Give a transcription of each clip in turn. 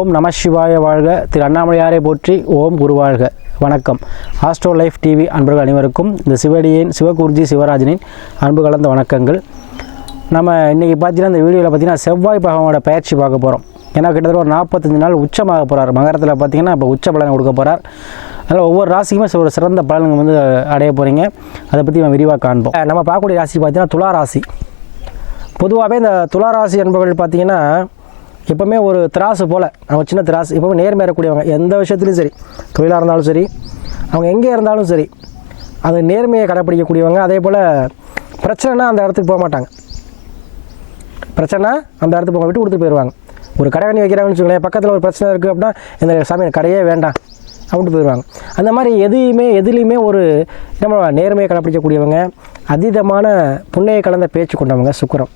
ஓம் நம சிவாய வாழ்க. திரு அண்ணாமலையாரை போற்றி ஓம் குருவாழ்க வணக்கம். ஆஸ்ட்ரோ லைஃப் டிவி அன்பர்கள் அனைவருக்கும் இந்த சிவடியின் சிவகுருஜி சிவராஜனின் அன்பு கலந்த வணக்கங்கள். நம்ம இன்றைக்கி பார்த்தீங்கன்னா இந்த வீடியோவில் பார்த்தீங்கன்னா செவ்வாய் பகவானோட பயிற்சி பார்க்க போகிறோம் ஏன்னா கிட்டத்தட்ட ஒரு நாற்பத்தஞ்சு நாள் உச்சமாக போகிறார் மகரத்தில் பார்த்தீங்கன்னா இப்போ உச்ச பலன் கொடுக்க போகிறார் அதனால் ஒவ்வொரு ராசிக்குமே ஒரு சிறந்த பலன்கள் வந்து அடைய போகிறீங்க அதை பற்றி நம்ம விரிவாக காண்போம். நம்ம பார்க்கக்கூடிய ராசி பார்த்தீங்கன்னா துளா ராசி. பொதுவாகவே இந்த துலா ராசி என்பவர்கள் பார்த்தீங்கன்னா எப்போவுமே ஒரு திராசு போல். அவங்க சின்ன திராசு. எப்போவுமே நேர்மையாக இருக்கக்கூடியவங்க. எந்த விஷயத்துலையும் சரி. தொழிலாக இருந்தாலும் சரி. அவங்க எங்கே இருந்தாலும் சரி. அது நேர்மையை கடைப்பிடிக்கக்கூடியவங்க. அதே போல் பிரச்சனைனா அந்த இடத்துக்கு போக மாட்டாங்க. பிரச்சனை அந்த இடத்துக்கு போக விட்டு கொடுத்து போயிடுவாங்க ஒரு கடை கண்ணி வைக்கிறாங்கன்னு வச்சுக்கோங்களேன். பக்கத்தில் ஒரு பிரச்சனை இருக்குது அப்படின்னா இந்த சாமி கடையே வேண்டாம். அப்படின்ட்டு போயிடுவாங்க அந்த மாதிரி எதையுமே எதுலேயுமே ஒரு நம்ம நேர்மையை கடைப்பிடிக்கக்கூடியவங்க. அதீதமான புண்ணையை கலந்த பேச்சு கொண்டவங்க சுக்கரம்.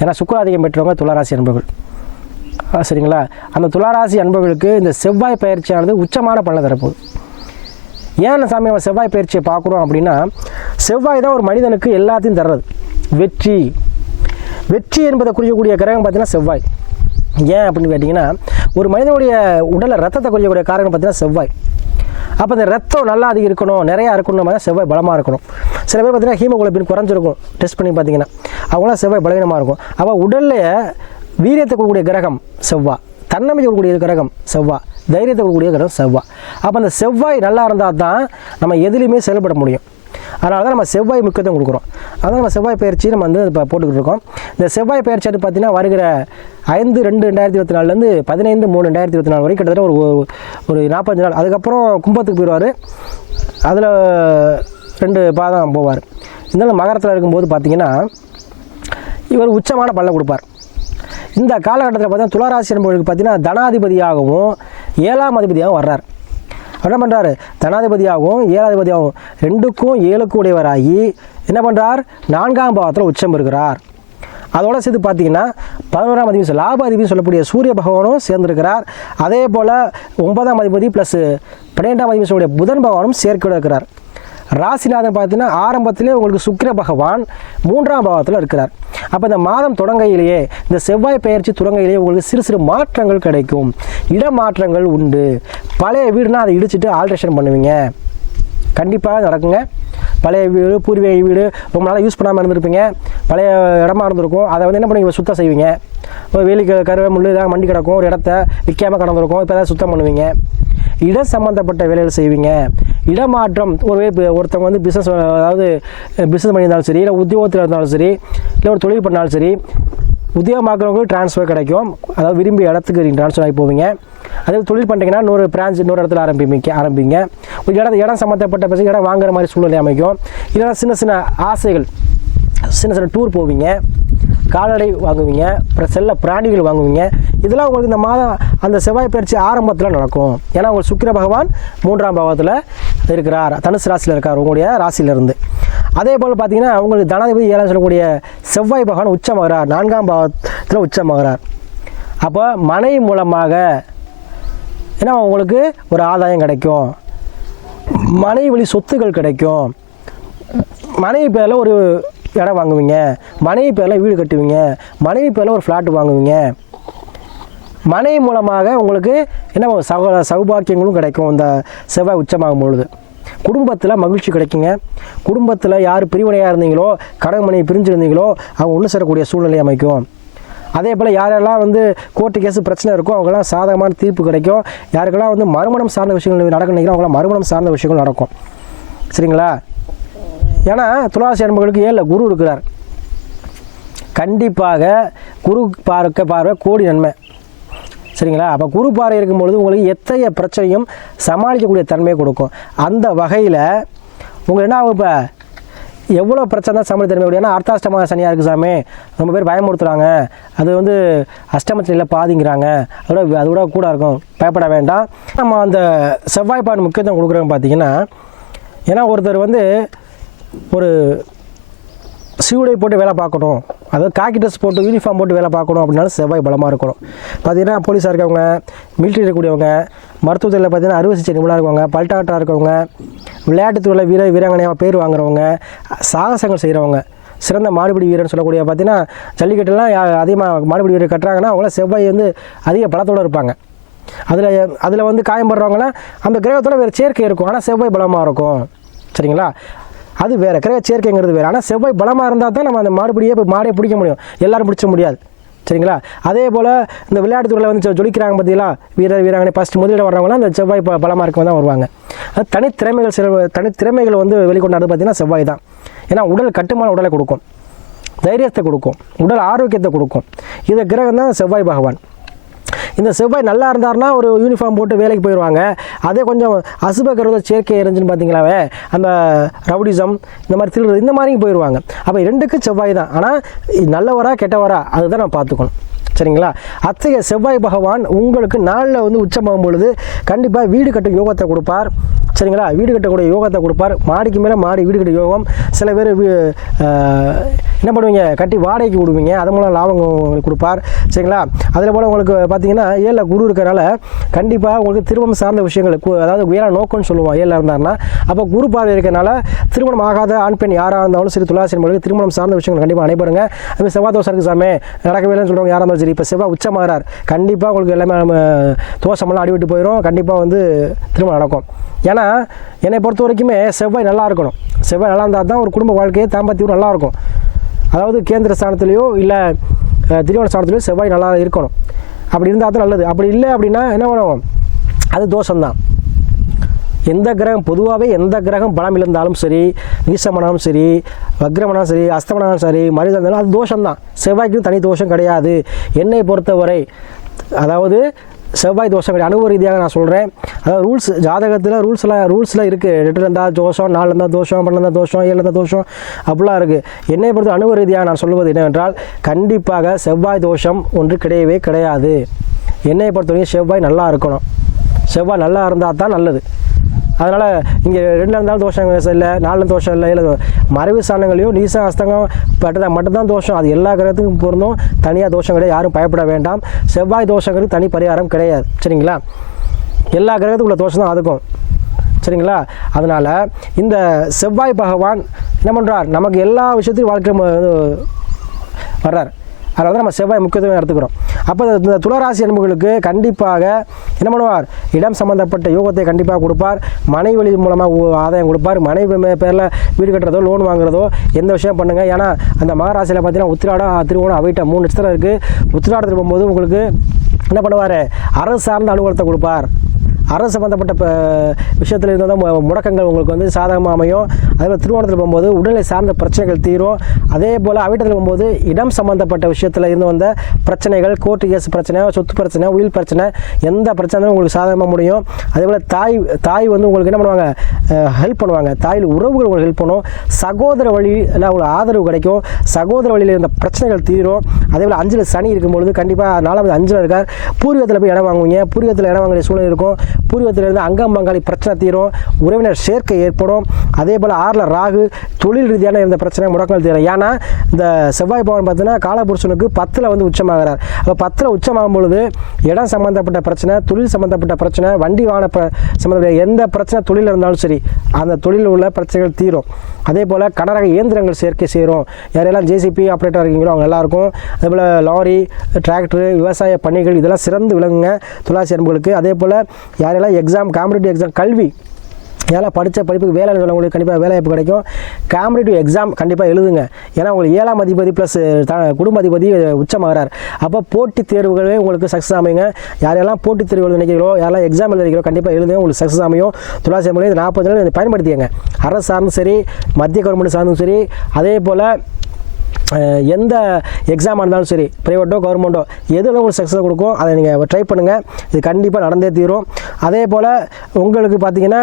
ஏன்னா சுக்கராதிகம் பெற்றவங்க துளாராசி அன்பர்கள். சரிங்களா? அந்த துளாராசி அன்பர்களுக்கு இந்த செவ்வாய் பயிற்சியானது உச்சமான பலனை தரப்போகுது. ஏன் அந்த சாமி நம்ம செவ்வாய் பயிற்சியை பார்க்குறோம் அப்படின்னா செவ்வாய் தான் ஒரு மனிதனுக்கு எல்லாத்தையும் தர்றது. வெற்றி. வெற்றி என்பதை குறிக்கக்கூடிய கிரகம் பார்த்தீங்கன்னா செவ்வாய். ஏன் அப்படின்னு கேட்டிங்கன்னா ஒரு மனிதனுடைய உடலை ரத்தத்தை குறிக்கக்கூடிய காரணம் பார்த்தீங்கன்னா செவ்வாய். அப்போ இந்த ரத்தம் நல்லா அதிகம் இருக்கணும் நிறையா இருக்கணும் மாதிரி செவ்வாய் பலமாக இருக்கணும். சில பேர் பார்த்தீங்கன்னா ஹீமோகுளோபின் குறைஞ்சிருக்கும். டெஸ்ட் பண்ணி பார்த்தீங்கன்னா அவங்களாம் செவ்வாய் பலவீனமாக இருக்கும். அப்போ உடல்ல வீரியத்தை கொடுக்கக்கூடிய கிரகம் செவ்வாய் தன்னம்பிக்கை கொடுக்கக்கூடிய கிரகம் செவ்வாய் தைரியத்தை கொடுக்கக்கூடிய கிரகம் செவ்வாய் அப்போ அந்த செவ்வாய் நல்லா இருந்தால் தான் நம்ம எதுலேயுமே செயல்பட முடியும். அதனால தான் நம்ம செவ்வாய் முக்கியத்துவம் கொடுக்குறோம். அதான் நம்ம செவ்வாய் பயிற்சி நம்ம வந்து இப்போ போட்டுக்கிட்டு இருக்கோம். இந்த செவ்வாய் பயிற்சி வந்து பார்த்தீங்கன்னா வருகிற ஐந்து ரெண்டு ரெண்டாயிரத்தி இருபத்தி நாலுலேருந்து பதினைந்து மூணு ரெண்டாயிரத்தி இருபத்தி நாலு வரைக்கும் கிட்டத்தட்ட ஒரு ஒரு நாற்பத்தஞ்சு நாள். அதுக்கப்புறம் கும்பத்துக்கு போயிடுவார் அதில் ரெண்டு பாதம் போவார். இருந்தாலும் மகரத்தில் இருக்கும்போது பார்த்தீங்கன்னா இவர் உச்சமான பல்ல கொடுப்பார். இந்த காலகட்டத்தில் பார்த்தீங்கன்னா துளாராசி என்பவர்களுக்கு பார்த்தீங்கன்னா தனாதிபதியாகவும் ஏழாம் அதிபதியாகவும் வர்றார். என்ன பண்ணுறாரு தனாதிபதியாகவும் ஏழாதிபதியாகவும் ரெண்டுக்கும் ஏழுக்கும் உடையவராகி என்ன பண்ணுறார் நான்காம் பாவத்தில் உச்சம் இருக்கிறார் அதோட சேர்த்து பார்த்தீங்கன்னா பதினோராம் அதிபதி லாப அதிபதி சொல்லக்கூடிய சூரிய பகவானும் சேர்ந்திருக்கிறார். அதே போல் ஒன்பதாம் அதிபதி ப்ளஸ் பன்னிரெண்டாம் அதிபதி சொல்லக்கூடிய புதன் பகவானும் சேர்க்கையோட இருக்கிறார் ராசிநாதன் பார்த்தீங்கன்னா ஆரம்பத்திலே உங்களுக்கு சுக்கிர பகவான் மூன்றாம் பாவத்தில் இருக்கிறார். அப்போ இந்த மாதம் தொடங்கையிலேயே இந்த செவ்வாய் பெயர்ச்சி தொடங்கையிலேயே உங்களுக்கு சிறு சிறு மாற்றங்கள் கிடைக்கும். இடமாற்றங்கள் உண்டு. பழைய வீடுனா அதை இடிச்சிட்டு ஆல்ட்ரேஷன் பண்ணுவீங்க. கண்டிப்பாக நடக்குங்க. பழைய வீடு பூர்வீக வீடு ரொம்ப நாளாக யூஸ் பண்ணாமல் இருந்திருப்பீங்க. பழைய இடமா இருந்திருக்கும். அதை வந்து என்ன பண்ணுவீங்க? சுத்தம் செய்வீங்க. இப்போ வேலி கருவே முள் இதாக மண்டி கிடக்கும். ஒரு இடத்த விற்காம கடந்திருக்கும். இப்போ எதாவது சுத்தம் பண்ணுவீங்க. இடம் சம்மந்தப்பட்ட வேலைகள் செய்வீங்க. இடமாற்றம் ஒரு இப்போ ஒருத்தவங்க வந்து பிஸ்னஸ் அதாவது பிஸ்னஸ் பண்ணியிருந்தாலும் சரி இல்லை உத்தியோகத்தில் இருந்தாலும் சரி இல்லை ஒரு தொழில் பண்ணாலும் சரி உத்தியோகமாக்குறவங்களுக்கு ட்ரான்ஸ்ஃபர் கிடைக்கும். அதாவது விரும்பிய இடத்துக்கு நீங்கள் ட்ரான்ஸ்ஃபர் ஆகி போவீங்க. அதே தொழில் பண்ணிட்டீங்கன்னா இன்னொரு பிரான்ச் இன்னொரு இடத்துல ஆரம்பிப்பீங்க ஆரம்பிங்க. ஒரு இடம் இடம் சம்மந்தப்பட்ட பிரச்சனை இடம் வாங்குற மாதிரி சூழ்நிலை அமைக்கும். இல்லைன்னா சின்ன சின்ன ஆசைகள் சின்ன சின்ன டூர் போவீங்க. கால்நடை வாங்குவீங்க அப்புறம் செல்ல பிராணிகள் வாங்குவீங்க. இதெல்லாம் உங்களுக்கு இந்த மாதம் அந்த செவ்வாய் பயிற்சி ஆரம்பத்தில் நடக்கும். ஏன்னா உங்கள் சுக்கிர பகவான் மூன்றாம் பாவத்தில் இருக்கிறார். தனுசு ராசியில் இருக்கார் உங்களுடைய ராசியிலிருந்து. அதே போல் பார்த்தீங்கன்னா உங்களுக்கு தனாதிபதி ஏழாம் சொல்லக்கூடிய செவ்வாய் பகவான் உச்சமாகிறார். நான்காம் பாவத்தில் உச்சமாகிறார். அப்போ மனை மூலமாக ஏன்னா உங்களுக்கு ஒரு ஆதாயம் கிடைக்கும். மனை வழி சொத்துக்கள் கிடைக்கும். மனைவி பேரில் ஒரு இடம் வாங்குவீங்க. மனைவி பேரில் வீடு கட்டுவீங்க. மனைவி பேரில் ஒரு ஃப்ளாட் வாங்குவீங்க. மனைவி மூலமாக உங்களுக்கு என்ன சக சௌபாக்கியங்களும் கிடைக்கும். இந்த செவ்வாய் உச்சமாகும் பொழுது. குடும்பத்தில் மகிழ்ச்சி கிடைக்குங்க. குடும்பத்தில் யார் பிரிவினையாக இருந்தீங்களோ கடன் மனைவி பிரிஞ்சிருந்தீங்களோ அவங்க ஒன்று சேரக்கூடிய சூழ்நிலை அமைக்கும். அதே போல் யாரெல்லாம் வந்து கோர்ட்டு கேஸ் பிரச்சனை இருக்கோ அவங்களாம் சாதகமான தீர்ப்பு கிடைக்கும். யாருக்கெல்லாம் வந்து மறுமணம் சார்ந்த விஷயங்கள் நடக்க நினைக்கிறோம் அவங்களாம் மறுமணம் சார்ந்த விஷயங்கள் நடக்கும். சரிங்களா? ஏன்னா துளாசி அன்பர்களுக்கு ஏழில் குரு இருக்கிறார். கண்டிப்பாக குரு பார்க்க பார்வை கோடி நன்மை. சரிங்களா? அப்போ குரு பாறை இருக்கும்பொழுது உங்களுக்கு எத்தகைய பிரச்சனையும் சமாளிக்கக்கூடிய தன்மையை கொடுக்கும். அந்த வகையில் உங்களுக்கு என்ன ஆகும் இப்போ? எவ்வளோ பிரச்சனை தான் சமாளி தன்மை ஏன்னா அர்த்தாஷ்டமாக சனியாக இருக்குது சாமி. ரொம்ப பேர் பயமுறுத்துறாங்க. அது வந்து அஷ்டமத்தில பாதிங்கிறாங்க. அதோட அதோட கூட இருக்கும். பயப்பட வேண்டாம். நம்ம அந்த செவ்வாய்ப்பாடு முக்கியத்துவம் கொடுக்குறோம் பார்த்தீங்கன்னா ஏன்னா ஒருத்தர் வந்து ஒரு சீவுடை போட்டு வேலை பார்க்கணும். அதாவது காக்கி ட்ரெஸ் போட்டு யூனிஃபார்ம் போட்டு வேலை பார்க்கணும் அப்படின்னாலும் செவ்வாய் பலமாக இருக்கணும். பார்த்தீங்கன்னா போலீஸாக இருக்கவங்க மிலிட்ரி இருக்கக்கூடியவங்க மருத்துவத்துறையில் பார்த்தீங்கன்னா அறுவை சிகிச்சை நிபுணராக இருக்கவங்க பல்டாக்டராக இருக்கவங்க விளையாட்டுத்துறையில் வீர வீராங்கனையாக பேர் வாங்குறவங்க சாகசங்கள் செய்கிறவங்க சிறந்த மாடுபிடி வீரர்னு சொல்லக்கூடிய பார்த்தீங்கன்னா ஜல்லிக்கட்டுலாம் யா- அதிகமாக மாடுபிடி வீரர் கட்டுறாங்கன்னா அவங்களாம் செவ்வாய் வந்து அதிக பலத்தோடு இருப்பாங்க. அதில் அதில் வந்து காயப்படுறவங்களாம் அந்த கிரகத்தோட வேறு சேர்க்கை இருக்கும். ஆனால் செவ்வாய் பலமாக இருக்கும். சரிங்களா? அது வேறு கிரக சேர்க்கைங்கிறது வேறு. ஆனால் செவ்வாய் பலமாக இருந்தால் தான் நம்ம அந்த மாடுபடியே போய் மாடே பிடிக்க முடியும். எல்லாரும் பிடிச்ச முடியாது. சரிங்களா? அதே போல் இந்த விளையாட்டு துறையில் வந்து ஜொலிக்கிறாங்க பார்த்தீங்களா வீரர் வீராங்கனை ஃபஸ்ட் முதலீடு வர்றவங்களாம் அந்த செவ்வாய் ப பலமாக இருக்கவங்க தான் வருவாங்க. அது தனித்திறமைகள் சில தனித்திறமைகள் வந்து வெளிக்கொண்டாடு பார்த்தீங்கன்னா செவ்வாய் தான். ஏன்னா உடல் கட்டுமான உடலை கொடுக்கும். தைரியத்தை கொடுக்கும். உடல் ஆரோக்கியத்தை கொடுக்கும். இந்த கிரகம் தான் செவ்வாய் பகவான். இந்த செவ்வாய் நல்லா இருந்தாருன்னா ஒரு யூனிஃபார்ம் போட்டு வேலைக்கு போயிடுவாங்க. அதே கொஞ்சம் அசுப சேர்க்கை இருந்துச்சுன்னு பார்த்தீங்களாவே அந்த ரவுடிசம் இந்த மாதிரி திருடுறது இந்த மாதிரியும் போயிடுவாங்க. அப்போ ரெண்டுக்கும் செவ்வாய் தான். ஆனால் நல்லவரா கெட்டவரா அதுதான் நான் பார்த்துக்கணும். சரிங்களா? அத்தகைய செவ்வாய் பகவான் உங்களுக்கு நாளில் வந்து உச்சமாகும் பொழுது கண்டிப்பாக வீடு கட்டும் யோகத்தை கொடுப்பார். சரிங்களா? வீடு கட்டக்கூடிய யோகத்தை கொடுப்பார். மாடிக்கு மேலே மாடி வீடு கட்ட யோகம். சில பேர் வீ- என்ன பண்ணுவீங்க? கட்டி வாடகைக்கு விடுவீங்க அது மூலம் லாபம் உங்களுக்கு கொடுப்பார். சரிங்களா? அதில் போல் உங்களுக்கு பார்த்தீங்கன்னா ஏழில் குரு இருக்கிறனால கண்டிப்பாக உங்களுக்கு திருமணம் சார்ந்த விஷயங்கள் அதாவது உயர நோக்கம்னு சொல்லுவோம். ஏழில் இருந்தாருன்னா அப்போ குரு பார்வை இருக்கிறனால திருமணம் ஆகாத ஆண் பெண் யாராக இருந்தாலும் சரி துளாசிரியர்களுக்கு திருமணம் சார்ந்த விஷயங்கள் கண்டிப்பாக நடைபெறுங்க. அது செவ்வாய் தோசை இருக்குது சாமி. நடக்கவே இல்லைன்னு சொல்கிறவங்க யாராக இருந்தாலும் சரி இப்போ செவ்வாய் உச்சமாகிறார் கண்டிப்பாக உங்களுக்கு எல்லாமே நம்ம தோஷமெல்லாம் அடிவிட்டு போயிடும் கண்டிப்பாக வந்து திருமணம் நடக்கும். ஏன்னா என்னை பொறுத்த வரைக்குமே செவ்வாய் நல்லா இருக்கணும். செவ்வாய் நல்லா இருந்தால் தான் ஒரு குடும்ப வாழ்க்கையே தாம்பத்தியம் நல்லா இருக்கும். அதாவது கேந்திர ஸ்தானத்துலேயோ இல்லை திரிவன ஸ்தானத்துலேயோ செவ்வாய் நல்லா இருக்கணும். அப்படி இருந்தால் தான் நல்லது. அப்படி இல்லை அப்படின்னா என்ன பண்ணுவோம்? அது தோஷம்தான். எந்த கிரகம் பொதுவாகவே எந்த கிரகம் பலம் இழந்தாலும் சரி நீசமனாலும் சரி வக்ரமனாலும் சரி அஸ்தமனாலும் சரி மனிதன் இருந்தாலும் அது தோஷம்தான். செவ்வாய்க்கு தனி தோஷம் கிடையாது. என்னை பொறுத்தவரை அதாவது செவ்வாய் தோஷம் கிடையாது அனுபவ ரீதியாக நான் சொல்கிறேன் அதாவது ரூல்ஸ் ஜாதகத்தில் ரூல்ஸ்லாம் ரூல்ஸில் இருக்குது ரெட்டில் இருந்தால் தோஷம் நாலு இருந்தால் தோஷம் பன்னெண்டு இருந்தால் தோஷம் ஏழு இருந்தால் தோஷம் அப்படிலாம் இருக்குது என்னை பொறுத்த அனுபவ ரீதியாக நான் சொல்வது என்னவென்றால் கண்டிப்பாக செவ்வாய் தோஷம் ஒன்று கிடையவே கிடையாது. என்னை பொறுத்தவரைக்கும் செவ்வாய் நல்லா இருக்கணும். செவ்வாய் நல்லா இருந்தால் தான் நல்லது. அதனால் இங்கே ரெண்டில் இருந்தாலும் தோஷம் இல்லை நாலு தோஷம் இல்லை. இல்லை மறைவு சாணங்களையும் நீச அஸ்தங்கம் பட்டதான் மட்டும்தான் தோஷம். அது எல்லா கிரகத்துக்கும் பொருந்தும். தனியாக தோஷம் கிடையாது. யாரும் பயப்பட வேண்டாம். செவ்வாய் தோஷங்கிறது தனி பரிகாரம் கிடையாது. சரிங்களா? எல்லா கிரகத்துக்கும் உள்ள தோஷம் தான் அதுக்கும். சரிங்களா? அதனால் இந்த செவ்வாய் பகவான் என்ன பண்ணுறார் நமக்கு எல்லா விஷயத்தையும் வாழ்க்கை வர்றார். அதனால தான் நம்ம செவ்வாய் முக்கியத்துவம் எடுத்துக்கிறோம். அப்போ இந்த- துளராசி அன்புகளுக்கு கண்டிப்பாக என்ன பண்ணுவார்? இடம் சம்பந்தப்பட்ட யோகத்தை கண்டிப்பாக கொடுப்பார். மனை வழி மூலமாக ஆதாயம் கொடுப்பார். மனை பேரில் வீடு கட்டுறதோ லோன் வாங்குறதோ எந்த விஷயம் பண்ணுங்கள் ஏன்னா அந்த மகராசியில் பார்த்தீங்கன்னா உத்திராடம் திருவோணம் அவைட்ட மூணு நட்சத்திரம் இருக்குது உத்திராடத்தில் போகும்போது உங்களுக்கு என்ன பண்ணுவார்? அரசு சார்ந்த அலுவலகத்தை கொடுப்பார். அரசு சம்மந்தப்பட்ட இப்போ விஷயத்தில் இருந்தால் முடக்கங்கள் உங்களுக்கு வந்து சாதகமாக அமையும். அதே திருவோணத்தில் போகும்போது உடல்நிலை சார்ந்த பிரச்சனைகள் தீரும். அதே போல் அவிட்டத்தில் போகும்போது இடம் சம்மந்தப்பட்ட விஷயத்தில் இருந்து வந்த பிரச்சனைகள் கோர்ட்டு கேஸ் பிரச்சனை சொத்து பிரச்சனை உயில் பிரச்சனை எந்த பிரச்சனையும் உங்களுக்கு சாதகமாக முடியும். அதே போல் தாய் தாய் வந்து உங்களுக்கு என்ன பண்ணுவாங்க? ஹெல்ப் பண்ணுவாங்க. தாயில் உறவுகள் உங்களுக்கு ஹெல்ப் பண்ணும். சகோதர வழியில் உங்களுக்கு ஆதரவு கிடைக்கும். சகோதர வழியில் இருந்த பிரச்சனைகள் தீரும். அதே போல் அஞ்சில் சனி இருக்கும்பொழுது கண்டிப்பாக நாலாவது அஞ்சில் இருக்கார். பூர்வீகத்தில் போய் இடம் வாங்குவீங்க. பூர்வீகத்தில் இடம் வாங்குற சூழ்நிலை இருக்கும். பூர்வத்திலிருந்து அங்கம் பங்காளி பிரச்சனை தீரும் உறவினர் சேர்க்கை ஏற்படும். அதே போல் ஆறில் ராகு தொழில் ரீதியான இருந்த பிரச்சனை முடக்கங்கள் தீரும். ஏன்னா இந்த செவ்வாய் பவன் பார்த்தீங்கன்னா காலபுருஷனுக்கு பத்தில் வந்து உச்சமாகிறார். அப்போ பத்தில் உச்சமாகும் பொழுது இடம் சம்மந்தப்பட்ட பிரச்சனை தொழில் சம்மந்தப்பட்ட பிரச்சனை வண்டி வாகன ப சம்மந்தப்பட்ட எந்த பிரச்சனை தொழில் இருந்தாலும் சரி அந்த தொழிலில் உள்ள பிரச்சனைகள் தீரும். அதே போல் கனரக இயந்திரங்கள் சேர்க்கை செய்கிறோம் யாரெல்லாம் ஜேசிபி ஆப்ரேட்டர் இருக்கீங்களோ அவங்க எல்லாருக்கும் அதே போல் லாரி டிராக்டர் விவசாய பணிகள் இதெல்லாம் சிறந்து விளங்குங்க. துளாசி அன்புகளுக்கு அதே போல் யாரெல்லாம் எக்ஸாம் காம்படிட்டிவ் எக்ஸாம் கல்வி ஏன்னா படித்த படிப்புக்கு வேலை உள்ளவங்களுக்கு கண்டிப்பாக வேலைவாய்ப்பு கிடைக்கும். காம்படிட்டிவ் எக்ஸாம் கண்டிப்பாக எழுதுங்க. ஏன்னா உங்களுக்கு ஏழாம் அதிபதி ப்ளஸ் த குடும்ப அதிபதி உச்சமாகிறார். அப்போ போட்டித் தேர்வுகளே உங்களுக்கு சக்ஸஸ் அமைங்க யாரெல்லாம் போட்டித் தேர்வு நினைக்கிறீங்களோ யாரெல்லாம் எக்ஸாம் எழுதுறீங்களோ கண்டிப்பாக எழுதுங்க உங்களுக்கு சக்ஸஸ் அமையும். துளாசி மொழி நாற்பது நாள் பயன்படுத்திங்க அரசு சார்ந்தும் சரி மத்திய கவர்மெண்ட் சார்ந்தும் சரி அதே போல் எந்த எக்ஸாமாக இருந்தாலும் சரி ப்ரைவேட்டோ கவர்மெண்ட்டோ எதில் உங்களுக்கு சக்ஸஸ் கொடுக்கும் அதை நீங்கள் ட்ரை பண்ணுங்கள் இது கண்டிப்பாக நடந்தே தீரும். அதே போல் உங்களுக்கு பார்த்தீங்கன்னா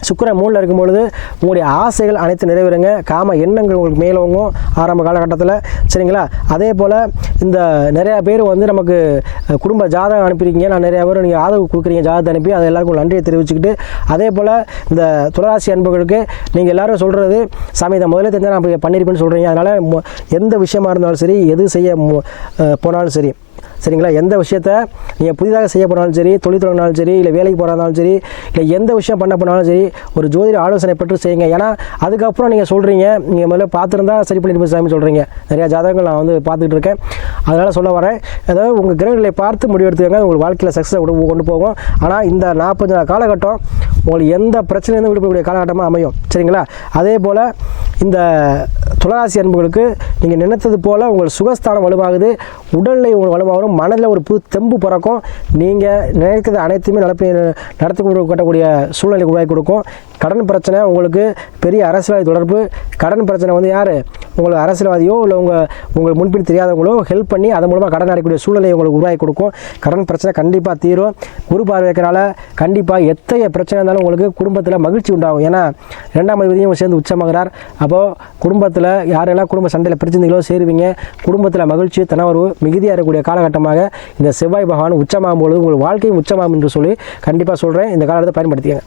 சுக்கரன் மூணில் இருக்கும்பொழுது உங்களுடைய ஆசைகள் அனைத்து நிறைவேறுங்க. காம எண்ணங்கள் உங்களுக்கு மேலோங்கும் ஆரம்ப காலகட்டத்தில். சரிங்களா? அதே போல் இந்த நிறையா பேர் வந்து நமக்கு குடும்ப ஜாதகம் அனுப்பியிருக்கீங்க. நான் நிறையா பேர் நீங்கள் ஆதரவு கொடுக்குறீங்க. ஜாதகத்தை அனுப்பி அதை எல்லாருக்கும் நன்றியை தெரிவிச்சுக்கிட்டு அதே போல் இந்த துளராசி அன்புகளுக்கு நீங்கள் எல்லோரும் சொல்கிறது சாமி இதை முதல்ல தெரிஞ்சால் நான் பண்ணியிருப்பேன்னு சொல்கிறீங்க அதனால் எந்த விஷயமா இருந்தாலும் சரி எது செய்ய மு- போனாலும் சரி. சரிங்களா? எந்த விஷயத்த நீங்கள் புதிதாக செய்ய போனாலும் சரி தொழில் தொடங்கினாலும் சரி இல்லை வேலைக்கு போகிறதாலும் சரி இல்லை எந்த விஷயம் பண்ண போனாலும் சரி ஒரு ஜோதிட ஆலோசனை பெற்று செய்யுங்க. ஏன்னா அதுக்கப்புறம் நீங்கள் சொல்கிறீங்க நீங்கள் முதல்ல பார்த்துருந்தா சரி பண்ணி சாமி சொல்கிறீங்க நிறையா ஜாதகங்கள் நான் வந்து பார்த்துக்கிட்டு இருக்கேன். அதனால் சொல்ல வரேன். அதாவது உங்கள் கிரகங்களை பார்த்து முடிவெடுத்துக்கங்க உங்கள் வாழ்க்கையில் சக்ஸஸ் கொண்டு போகும். ஆனால் இந்த நாற்பது நாள் காலகட்டம் உங்களுக்கு எந்த பிரச்சனையும் விடுபடக்கூடிய காலகட்டமாக அமையும். சரிங்களா? அதே போல் இந்த துளராசி அன்புகளுக்கு நீங்கள் நினைத்தது போல் உங்கள் சுகஸ்தானம் வலுவாகுது. உடல்நிலை உங்களுக்கு வலுவாகும். மனதில் ஒரு புது தெம்பு பிறக்கும். நீங்கள் நினைக்கிறது அனைத்துமே நடப்பி நடத்தி கொண்டு கட்டக்கூடிய சூழ்நிலை உருவாக்கி கொடுக்கும். கடன் பிரச்சனை உங்களுக்கு பெரிய அரசியல் தொடர்பு. கடன் பிரச்சனை வந்து யார்? உங்களுக்கு அரசியல்வாதியோ இல்லை உங்கள் உங்களுக்கு முன்பின் தெரியாதவங்களோ ஹெல்ப் பண்ணி அதன் மூலமாக கடன் அடைக்கூடிய சூழ்நிலை உங்களுக்கு உருவாக்கி கொடுக்கும். கடன் பிரச்சனை கண்டிப்பாக தீரும். குரு பார்வைக்கிறனால கண்டிப்பாக எத்தகைய பிரச்சனை இருந்தாலும் உங்களுக்கு குடும்பத்தில் மகிழ்ச்சி உண்டாகும். ஏன்னா ரெண்டாம் அதிபதியும் சேர்ந்து உச்சமாகிறார். அப்போது குடும்பத்தில் யாரெல்லாம் குடும்ப சண்டையில் பிரச்சனைகளோ சேருவீங்க குடும்பத்தில் மகிழ்ச்சி தனவரவு மிகுதியாக இருக்கக்கூடிய காலகட்டமாக இந்த செவ்வாய் பகவான் உச்சமாகும் பொழுது உங்கள் வாழ்க்கையும் உச்சமாகும் என்று சொல்லி கண்டிப்பாக சொல்கிறேன் இந்த காலத்தை பயன்படுத்திக்கங்க.